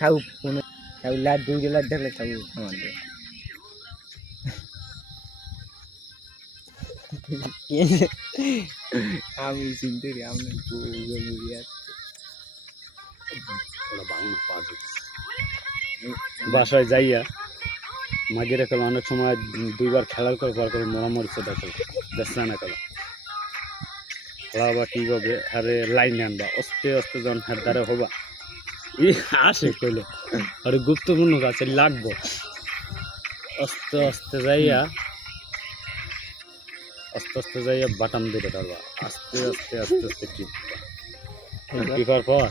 ছাউ কোনো ছাউ লাইট দুই লাইট দেখলে ছাউ থামান দে আমি চিনতে রে আমি পুরো মুড়িয়া ওরা বাংলা পাজে বাসায় যাইয়া মাগের একটা অনেক সময় দুইবার খেলার করে মরামরি সেটা করে দেখছে না খেলা খেলা বা কী হবে হারে লাইন আনবা আস্তে আস্তে যখন হার দ্বারা হবা ই আসে কইলে আরে গুরুত্বপূর্ণ গাছে লাগবো আস্তে আস্তে যাইয়া বাটাম দিতে পারবা আস্তে আস্তে আস্তে আস্তে টিপার পর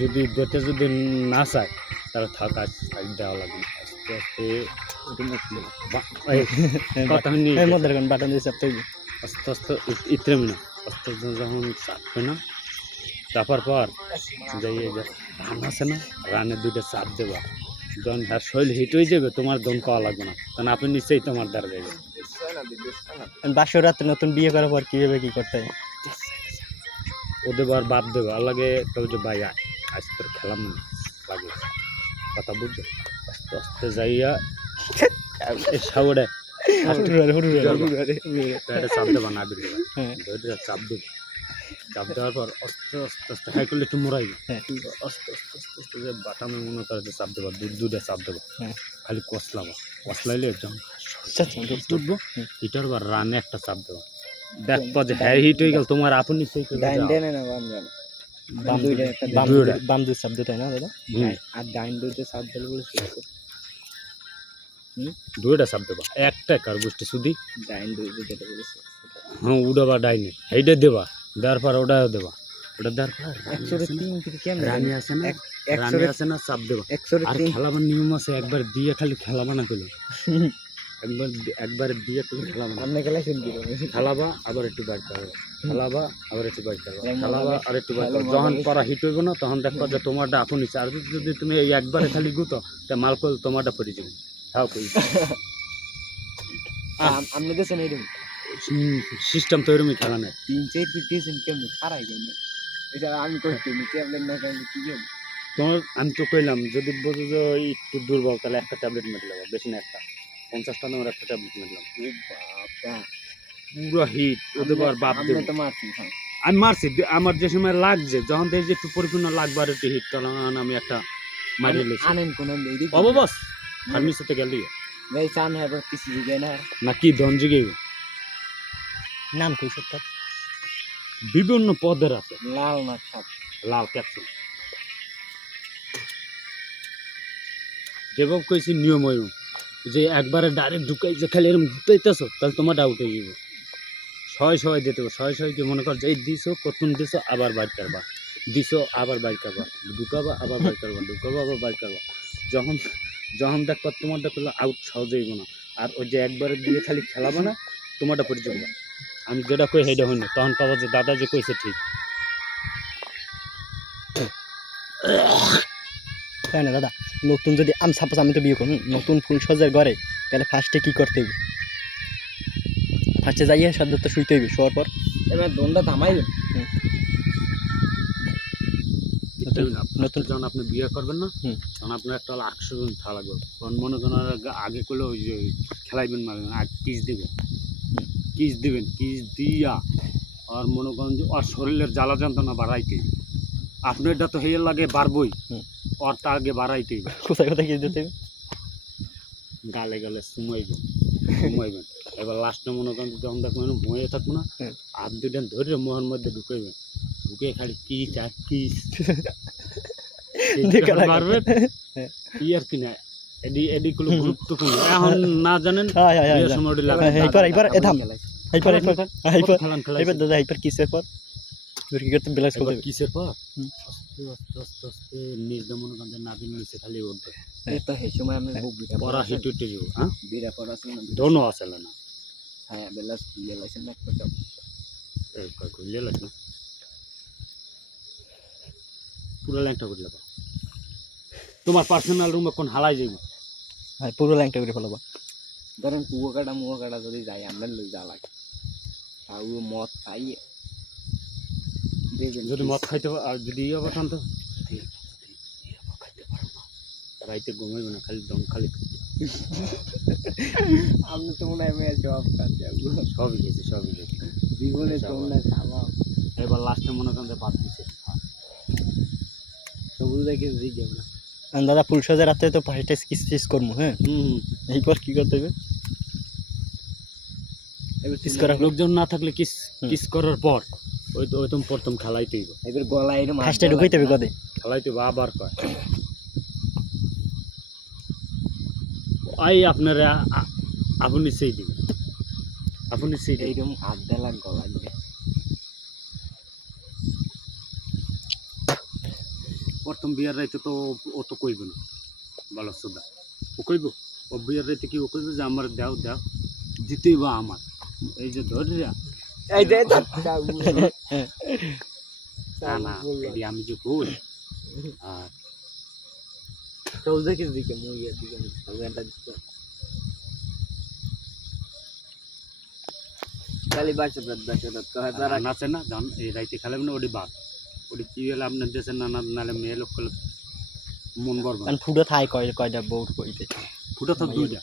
যদি বেতে যদি না চায় তাহলে থাকা দেওয়া লাগবে আস্তে আস্তে বাটন দিয়ে চাপতে আস্তে আস্তে ইত্রে মিনা আস্তে আস্তে যখন চাপবে না চাপার পর যাইয়ে যে রান আছে না রানের দুইটা চাপ দেবা যখন তার শরীর হিট হয়ে যাবে তোমার দম পাওয়া লাগবে না কারণ আপনি নিশ্চয়ই তোমার দ্বারা যাবে বাসর রাতে নতুন বিয়ে করার পর কীভাবে কী করতে হয় ওদের বার বাদ দেবে আর লাগে কেউ যে ভাই আজ তোর খেলাম লাগে কথা বুঝছো আস্তে আস্তে যাইয়া সাউরে চাপ দেবা না দিলে চাপ দেবে চাপ দেওয়ার পর আস্তে আস্তে আস্তে হাই করলে একটু মোড়াইবে আস্তে আস্তে আস্তে আস্তে যে বাটামে মনে করে যে চাপ দেবা দুধে চাপ দেবা খালি কষলাইলে যখন তুলবো হিটার বা রানে একটা চাপ দেবা দেখবো যে হ্যাঁ হিট হয়ে গেল তোমার আপনি বাম দুই চাপ দিতে না দাদা আর ডাইন দুইটা চাপ দিলে বলে দুইটা চাপ দেবা একটা কার গোষ্ঠী শুধু ডাইন দুইটা যেটা বলেছে হ্যাঁ উড়াবা ডাইনে সেইটা দেবা দেওয়ার পর ওটাও দেবা ওটা দেওয়ার পর রানি আছে না চাপ দেবা আর খেলাবার নিয়ম আছে একবার দিয়ে খালি খেলাবা না পেলে একবার দিয়ে তুমি খেলাবা আবার একটু বাইর করবা খেলাবা আবার একটু বাইর করবা খেলাবা আর একটু বাইর করবা যখন পরা হিট হইব না তখন দেখবা যে তোমারটা আপন নিচ্ছে আর যদি তুমি এই একবারে খালি গুতো তা মাল করলে তোমারটা পড়ে যাবে তাও কই আপনি দেশেন এইরকম সিস্টেম তো এরকমই খেলা নেই 3-4 কি দিয়েছেন কেমন খারাই কেমন এটা আমি করতে নি ট্যাবলেট না খাইলে কি হবে তোমার আমি তো কইলাম যদি বোঝো যে একটু দুর্বল তাহলে একটা ট্যাবলেট মেরে নেবা বেশি না একটা 50 টাকা আমার একটা ট্যাবলেট মেরলাম পুরো হিট ওদের আর বাপ দেব তো মারছি আমি মারছি আমার যে সময় লাগছে যখন দেখি একটু পরিপূর্ণ লাগবে আর একটু হিট তখন আমি একটা মারিয়ে লেছি আনেন কোন বাবা বস ফার্মেসিতে গেলি ভাই চান হবে কিছু দিবে না নাকি দঞ্জি গেবে নাম কই সত্য বিভিন্ন পদের আছে লাল না ছাপ লাল ক্যাপসুল যেভাবে কইছি নিয়ম হইব যে একবারে ডাইরেক্ট ঢুকাই যে খালি এরকম ঘুরতেইতেছো তাহলে তোমার ডাউট হয়ে যাবে ছয় দিতে হবে ছয় কি মনে কর যে দিছো কতক্ষণ দিছো আবার বাইর করবা দিছো আবার বাইর করবা ঢুকাবা আবার বাইর করবা ঢুকাবা আবার বাইর করবা যখন দেখবা তোমারটা করলে আউট সহজ হইব না আর ওই যে একবারে দিয়ে খালি খেলাবা না তোমারটা পড়ে যাবে আমি যেটা কই সেইটা হই না তখন পাবো যে দাদা যে কইছে ঠিক তাই না দাদা নতুন যদি আমি সাপোজ আমি তো বিয়ে করুন নতুন ফুল সজ্জার ঘরে তাহলে ফার্স্টে কি করতে হবে ফার্স্টে যাইয়া সাধ্য তো শুইতে হইবে শোয়ার পর এবার দণ্ডা থামাইবে নতুন যখন আপনি বিয়ে করবেন না তখন আপনার একটা আকর্ষণ থাকা লাগবে কারণ মনে করেন আগে করলে ওই যে খেলাইবেন মারবেন আগে কিস দিবেন কিস দিয়া আর মনে করেন যে ওর শরীরের জ্বালা যন্ত্রণা বাড়াইতে আপনার এটা তো হেয়ে লাগে বাড়বই ওরটা আগে বাড়াইতেই কোথায় কোথায় কিস দিতে গালে ঘুমাইবেন এবার লাস্টে মনে করেন যখন দেখবেন ভুঁয়ে থাকবো না হাত দুটা ধরে মোহর মধ্যে ঢুকাইবেন ঢুকে খালি কিস আর কিস পারবেন কি আর কি না এডিগুলো গুরুত্বপূর্ণ এখন না জানেন কিসের পর কিসের পর আস্তে আস্তে নিজ মনে করেন নাবিন নিচে খালি উঠবে এটা সেই সময় আমি পড়া হিটে যাব হ্যাঁ বিরা পড়া আছে না দোনো আছে না হ্যাঁ বেলা স্কুলে লাইছেন না কত এই কই কইলে লাগলো পুরো লাইনটা করে লাগা তোমার পার্সোনাল রুমে কোন হালাই যাইব হ্যাঁ পুরো লাইনটা করে ফেলবা ধরেন কুয়াকাটা যদি যাই আমরা লই যা লাগে তাও মদ খাই যদি মদ খাইতে আর যদি ইয়ে অবসান তো রাইতে ঘুমাইবে না, খালি দম খালি আপনি তো মনে হয় জব কাটতে সবই গেছে জীবনে তোমরা খাওয়া এবার লাস্টে মনে করেন যে বাদ দিছে সবুজ দেখে জিগে না দাদা ফুল সজ্জা রাতে তো ফার্স্টে কিস করবো। হ্যাঁ এইবার কি করতে হবে? এবার কিস করা লোকজন না থাকলে কিস করার পর ওই তো প্রথম খেলাইতে হইব, এবার গলায় ফার্স্টে ঢুকাইতে হবে কদে খেলাইতে হইব আবার কয় আই আপনারা আপনি সেই দিবেন, আপনি সেই এইরকম হাত দেলা গলা দিয়ে প্রথম বিয়ার রাইতে তো ও তো কইব না ভালো সুদা, ও কইব ও বিয়ার রাইতে কি ও কইব যে আমার দাও দিতেই বা আমার এই যে ধরিয়া এই যে না এই আমি যে কই আর সবুজ দেখে জিগে মুইয়ের দিকে ঘন্টা দিতে খালি বাচ্চা তো হাজার আছে না জান এই রাইতে খেলাবে না ওডি বাদ ওডি কি হলে আপনার দেশে নালে মেয়ে লোক মন বরবা কারণ ফুটো থাই কয়টা বউর কইতে ফুটো তো দুইটা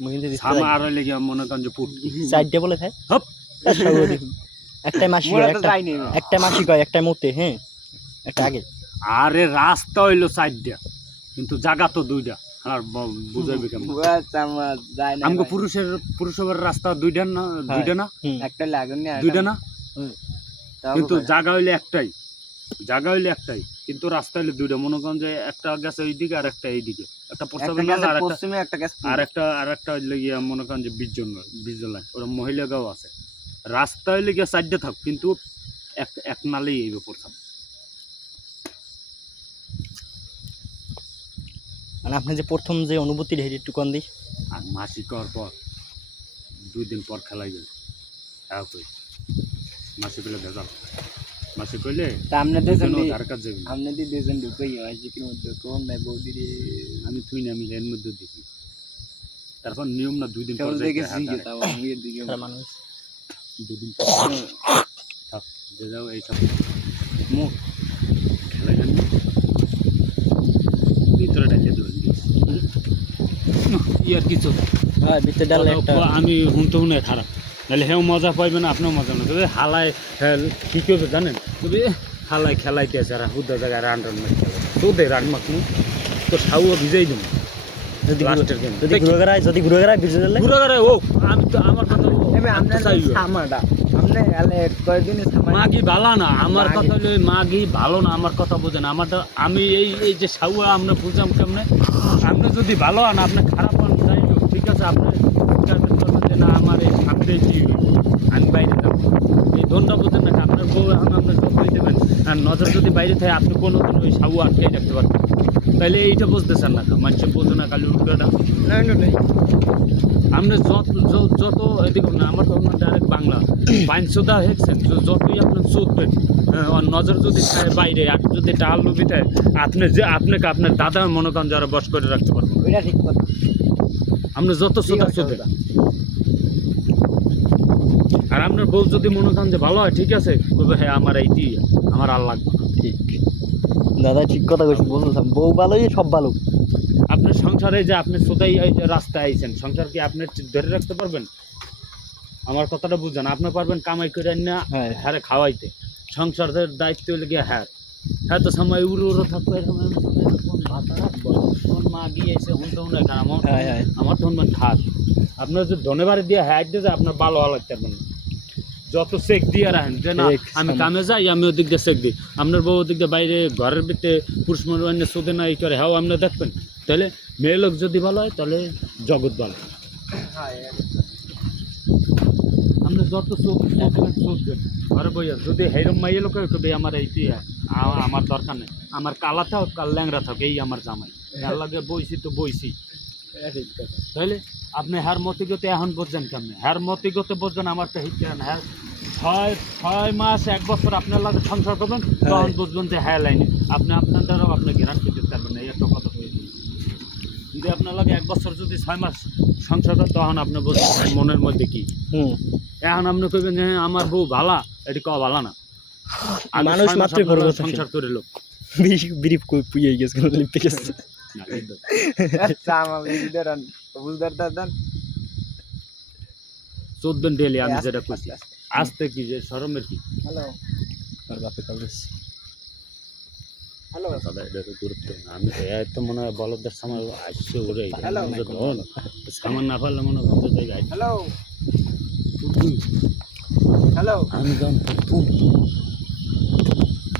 মুই কিন্তু সামা আর হইলে গিয়া মনে করেন যে ফুট চারটে বলে থাই হপ একটা মাসি একটা মাসি কয় একটা মতে। হ্যাঁ একটা আগে আরে রাস্তা হইলো চারটা কিন্তু জায়গা তো দুইটা আর বুঝাইবে কেমন আমগো পুরুষের রাস্তা দুইটা না একটা লাগুন দুইটা না কিন্তু জায়গা হইলে একটাই কিন্তু রাস্তা হইলে দুইটা। মনে করেন যে একটা গেছে ওইদিকে আর একটা এইদিকে, একটা পশ্চিমে আর একটা হইলে গিয়া মনে করেন যে 20 জন ওরা মহিলা গাঁও আছে। রাস্তা হইলে গিয়া চারটে থাক কিন্তু এক নালেই এইবে পড়তাম। মানে আপনি যে প্রথম যে অনুভূতি ঢেরি একটু কন দিই। আর মাসি করার পর 2 দিন পর খেলাইবেন মাসি পেলে ভেজাল মাসি কইলে আমি তুই না আমি এর মধ্যে দিছি। তারপর নিয়ম না 2 দিন পর যাও এইসব খেলাইবেন ভিতরে ঢাকে দেবেন ইয়ার কিছু আমি হুনতে হুনে খারাপ নাহলে হেও মজা পাইবে না আপনিও মজা না। তবে হালায় কী করবে জানেন, তবে হালায় খেলাইতে আছে আর হুদা জায়গায় রান মাছ খেলে তো দে রান মাছ তো সাউও ভিজাই দেবো ঘুরে ও আমি তো আমার কথা মাগি ভালো না আমার কথা হলো মাগি ভালো না আমার কথা বোঝেন আমারটা আমি এই যে সাউয়া আমরা বুঝলাম কেমনে আপনি যদি ভালো হন আপনি খারাপ হন যাই হোক ঠিক আছে আপনি না আমার এই সামনে কি আমি বাইরে যাবো এই ধনটা বোঝেন না আপনার বউ এখন আপনার যতই দেবেন আর নজর যদি বাইরে থাকে আপনি কোনো দিন ওই সাউয়া আটকাই রাখতে পারবেন। তাহলে এইটা বুঝতেছেন না মানুষের বোঝে না খালি উল্টোটা আপনি যত এদিকে না আমার তখন ডাইরেক্ট বাংলা বাইনসোদা হেঁকছেন যতই আপনি চোদ্বেন নজর যদি বাইরে আর যদি ডাল লুবি থাকে আপনাকে আপনার দাদা মনে করেন যারা বস করে রাখতে পারবেন। এটা ঠিক কথা আপনি যত সোদা চোদ্বেন আর আপনার বউ যদি মনে করেন যে ভালো হয় ঠিক আছে বলবে হ্যাঁ আমার এইটি আমার আর লাগবে না। ঠিক দাদা ঠিক কথা কইছি বলছিলাম বউ ভালোই সব ভালো। আপনার সংসারে যে আপনি সোদাই রাস্তায় আইছেন সংসার কি আপনি ধরে রাখতে পারবেন? আমার কথাটা বুঝেন আপনি পারবেন কামাই করে না হ্যাঁ খাওয়াইতে সংসারের দায়িত্ব হলে গিয়ে হ্যাঁ তো সময় উড়ো থাকবে মা গিয়েছে হুনতে হুনে আমার তো খাস আপনার যদি ধনেবারে দিয়ে হ্যাঁ দিয়ে আপনার ভালো ভালো লাগতে পারবেন যত চেক দিয়ে রাখেন যে না আমি কামে যাই আমি ওদিক দিয়ে চেক দিই আপনার বউ ওদিক দিয়ে বাইরে ঘরের ভিতরে পুরুষ মানুষ সোদে না এই করে হ্যাঁ আপনি দেখবেন তাহলে মেয়ে লোক যদি ভালো হয় তাহলে জগৎ ভালো। আপনি যত চোখ দেন ঘরে বইয়া যদি হেরম মাইয়ে লোক কবে আমার এইটি আমার দরকার নেই আমার কালা থাক কাল ল্যাংরা থাক এই আমার জামাই যার লাগে বইছি তো বইছি তাহলে আপনি হ্যার মতিগতে এখন বুঝছেন কেমন হ্যার মতিগতে বুঝবেন আমার তো হিটেন হ্যাঁ 6 মাস 1 বছর আপনার লাগে সংসার করবেন তখন বুঝবেন যে হ্যাঁ লাইনে আপনি আপনার দ্বারাও আপনি গ্যারান্টি দিতে পারবেন না এই একটা কথা বলে যদি আপনার লাগে 1 বছর যদি 6 মাস সংসার করেন তখন আপনি বুঝবেন মনের মধ্যে কি এখন আপনি কইবেন যে আমার বউ ভালা এটি কওয়া ভালো না আগে মানুষ 6 মাস মাত্রই আপনারা পরিবর্তন সংসার করে লোক বিরিপ কই পুইয়ে গেছে লিপে গেছে না, লিখবে। বুঝদার দাদা 14 ডেলি আমি যেটা কইছি আস্তে কি যে শরমের কি হ্যালো আর বাপে কল দিছে হ্যালো দাদা এটা তো গুরুত্ব না। আমি তো এই তো মনে হয় বলদের সামান আসছে ওরে হ্যালো। সামান না পারলে মনে হয় কোন জায়গায় হ্যালো হ্যালো আমি যখন প্রথম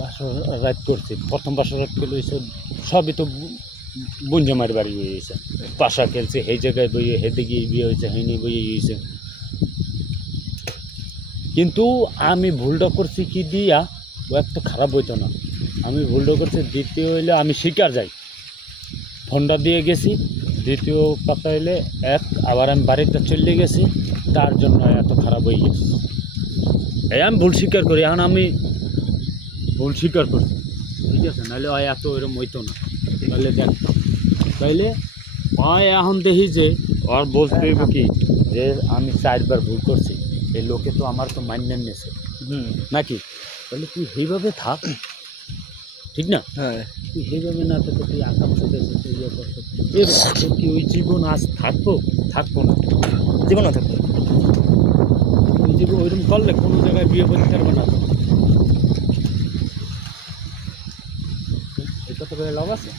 বাসর রাত করছি প্রথম বাসর রাত করলে সবই তো বুঞ্জামার বাড়ি হয়ে গেছে পাশা খেলছে সেই জায়গায় বইয়ে হেঁটে গিয়ে বিয়ে হয়েছে হেনে বইয়ে গিয়েছে কিন্তু আমি ভুলটা করছি কি দিয়া ও একটা খারাপ হইতো না আমি ভুলটা করছি দ্বিতীয় হইলে আমি শিকার যাই ফোনটা দিয়ে গেছি দ্বিতীয় কথা হইলে আবার আমি বাড়িতে চলে গেছি তার জন্য এত খারাপ হয়ে গেছে এই আমি ভুল স্বীকার করি এখন আমি ভুল স্বীকার করছি ঠিক আছে নাহলে হয় এত ওইরকম হইতো না তাহলে দেখতাম তাইলে হয় এখন দেখি যে আর বলতে হইব কি যে আমি 4বার ভুল করছি এই লোকে তো আমার তো মান্য নিয়েছে নাকি তাহলে তুই সেইভাবে থাক ঠিক না হ্যাঁ তুই সেইভাবে না থেকে তুই আকাঙ্ক্ষা দেখছিস ইয়ে করছিস তোর কি ওই জীবন আজ থাকবো না জীবন না থাকবে ওই জীবন ওইরকম করলে কোনো জায়গায় বিয়ে করতে পারবে না এই কথা বলে লাভ আছে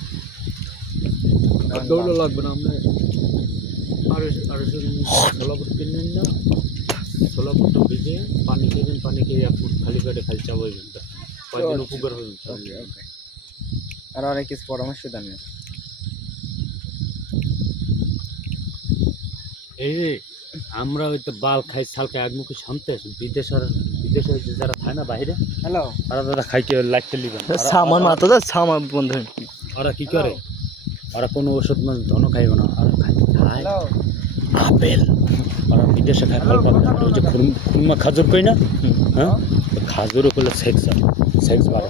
দৌড়ো লাগবে না আমরা আরো ছোলা বুট কিনেন না ছোলা বুটটা ভিজে পানি খেবেন পানি খেয়ে 1 ফুট খালি পেটে খালি চাবাইবেন কয়েকদিন উপকার হয়ে যাবে আর অনেক কিছু পরামর্শ দেন এই যে আমরা হয়তো বাল খাই ছাল খাই আদমুখী শান্তি আছি বিদেশে যারা খায় না বাইরে হ্যালো ওরা দাদা খাইকে লাইটতে লিবেন সামান মাথা দা সামান বন্ধ ওরা কি করে ওরা কোনো ওষুধ মানে ধন খাইবে না ওরা খায় হ্যালো আপেল ওরা বিদেশে খায় ফল পাতা ওই যে খুরমা খাজুর কই না হ্যাঁ খাজুরও করলে সেক্স বাড়ে